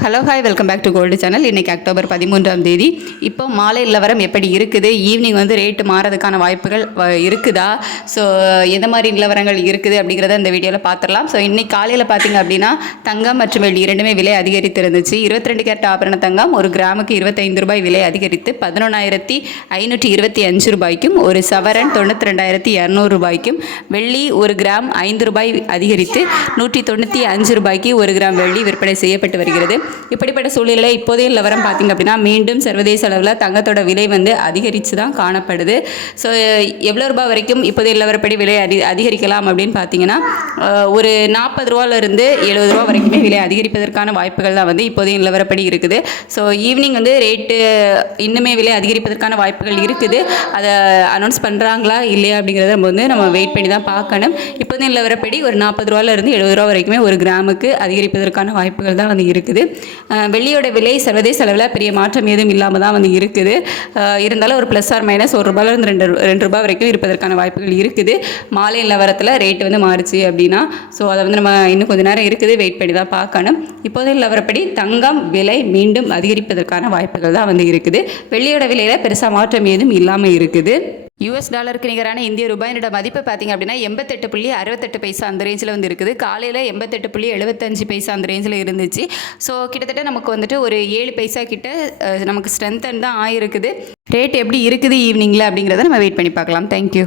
Hello hi welcome back to gold channel இன்றைக்கி October பதிமூன்றாம் தேதி. இப்போ மாலை நிலவரம் எப்படி இருக்குது? ஈவினிங் வந்து ரேட்டு மாறதுக்கான வாய்ப்புகள் வ- இருக்குதா? ஸோ எந்த மாதிரி நிலவரங்கள் இருக்குது அப்படிங்கிறத இந்த வீடியோவில் பார்த்துடலாம் ஸோ இன்றைக்கி காலையில் பார்த்தீங்க அப்படின்னா தங்கம் மற்றும் வெள்ளி இரண்டுமே விலை அதிகரித்து இருந்துச்சு இருபத்தி ரெண்டு கேரட் ஆபரண தங்கம் ஒரு கிராமுக்கு இருபத்தைந்து ரூபாய் விலை அதிகரித்து பதினொன்றாயிரத்தி ஐநூற்றி இருபத்தி அஞ்சு ரூபாய்க்கும் ஒரு சவரன் தொண்ணூற்றி ரெண்டாயிரத்தி இரநூறு ரூபாய்க்கும் வெள்ளி ஒரு கிராம் ஐந்து ரூபாய் அதிகரித்து நூற்றி தொண்ணூற்றி அஞ்சு ரூபாய்க்கு ஒரு கிராம் வெள்ளி விற்பனை செய்யப்பட்டு வருகிறது. இப்படிப்பட்ட சூழ்நிலையில் இப்போதைய நிலவரம் பார்த்திங்க அப்படின்னா மீண்டும் சர்வதேச அளவில் தங்கத்தோட விலை வந்து அதிகரித்து தான் காணப்படுது. ஸோ எவ்வளோ ரூபாய் வரைக்கும் இப்போதைய நிலவரப்படி விலை அதி அதிகரிக்கலாம் அப்படின்னு பார்த்தீங்கன்னா ஒரு நாற்பது ரூபாலேருந்து எழுபது ரூபா வரைக்குமே விலை அதிகரிப்பதற்கான வாய்ப்புகள் தான் வந்து இப்போதைய நிலவரப்படி இருக்குது. ஸோ ஈவினிங் வந்து ரேட்டு இன்னுமே விலை அதிகரிப்பதற்கான வாய்ப்புகள் இருக்குது. அதை அனௌன்ஸ் பண்ணுறாங்களா இல்லையா அப்படிங்கிறத நம்ம வந்து நம்ம வெயிட் பண்ணி தான் பார்க்கணும். இப்போதைய நிலவரப்படி ஒரு நாற்பது ரூபாலேருந்து எழுபது ரூபா வரைக்குமே ஒரு கிராமுக்கு அதிகரிப்பதற்கான வாய்ப்புகள் தான் வந்து இருக்குது. வெள்ளியோட விலை சர்வதேச அளவில் பெரிய மாற்றம் எதுவும் இல்லாமல் தான் வந்து இருக்குது. இருந்தாலும் ஒரு ப்ளஸ் ஆர் மைனஸ் ஒரு ரூபாயிலிருந்து ரெண்டு ரெண்டு ரூபாய் வரைக்கும் இருப்பதற்கான வாய்ப்புகள் இருக்குது. மாலை நிலவரத்தில் ரேட் வந்து மாறுச்சு அப்படின்னா ஸோ அதை வந்து நம்ம இன்னும் கொஞ்ச நேரம் இருக்குது. வெயிட் பண்ணி தான் பார்க்கணும். இப்போதைய நிலவரப்படி தங்கம் விலை மீண்டும் அதிகரிப்பதற்கான வாய்ப்புகள் தான் வந்து இருக்குது. வெள்ளியோட விலையில் பெருசாக மாற்றம் ஏதும் இல்லாமல் இருக்குது. யூஎஸ் டாலருக்கு நிகரான இந்திய ரூபாயினோட மதிப்பு பார்த்தீங்க அப்படின்னா எண்பத்தெட்டு புள்ளி அறுபத்தெட்டு பைசா அந்த ரேஞ்சில் வந்து இருக்குது. காலையில் எண்பத்தெட்டு புள்ளி எழுபத்தஞ்சு பைசா அந்த ரேஞ்சில் இருந்துச்சு. ஸோ கிட்டத்தட்ட நமக்கு வந்துட்டு ஒரு ஏழு பைசா கிட்ட நமக்கு ஸ்ட்ரென்தன் தான் ஆயிருக்குது. ரேட் எப்படி இருக்குது ஈவினிங்கில் அப்படிங்கிறத நம்ம வெயிட் பண்ணி பார்க்கலாம். தேங்க்யூ